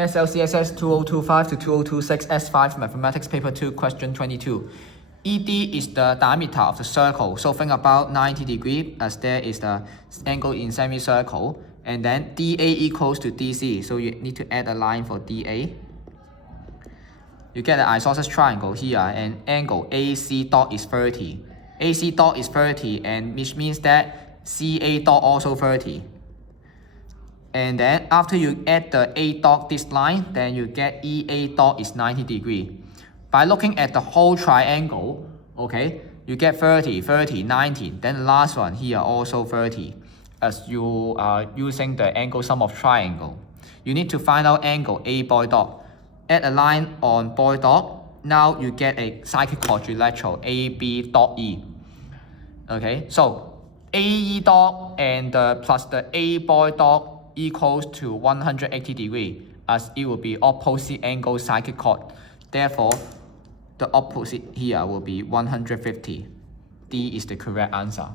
SLCSS 2025 to 2026 S5 Mathematics Paper 2 Question 22. ED is the diameter of the circle. So think about 90 degrees as there is the angle in semicircle. And then DA equals to DC. So you need to add a line for DA. You get an isosceles triangle here and angle AC dot is 30. AC dot is 30 and which means that CA dot also 30. And then after you add the A dot this line, then you get EA dot is 90 degrees. By looking at the whole triangle, okay, you get 30, 30, 90. Then the last one here also 30 as you are using the angle sum of triangle. You need to find out angle A boy dot. Add a line on boy dot. Now you get a cyclic quadrilateral AB dot E. Okay, so AE dot and plus the A boy dot equals to 180 degrees as it will be opposite angle cyclic chord. Therefore, the opposite here will be 150. D is the correct answer.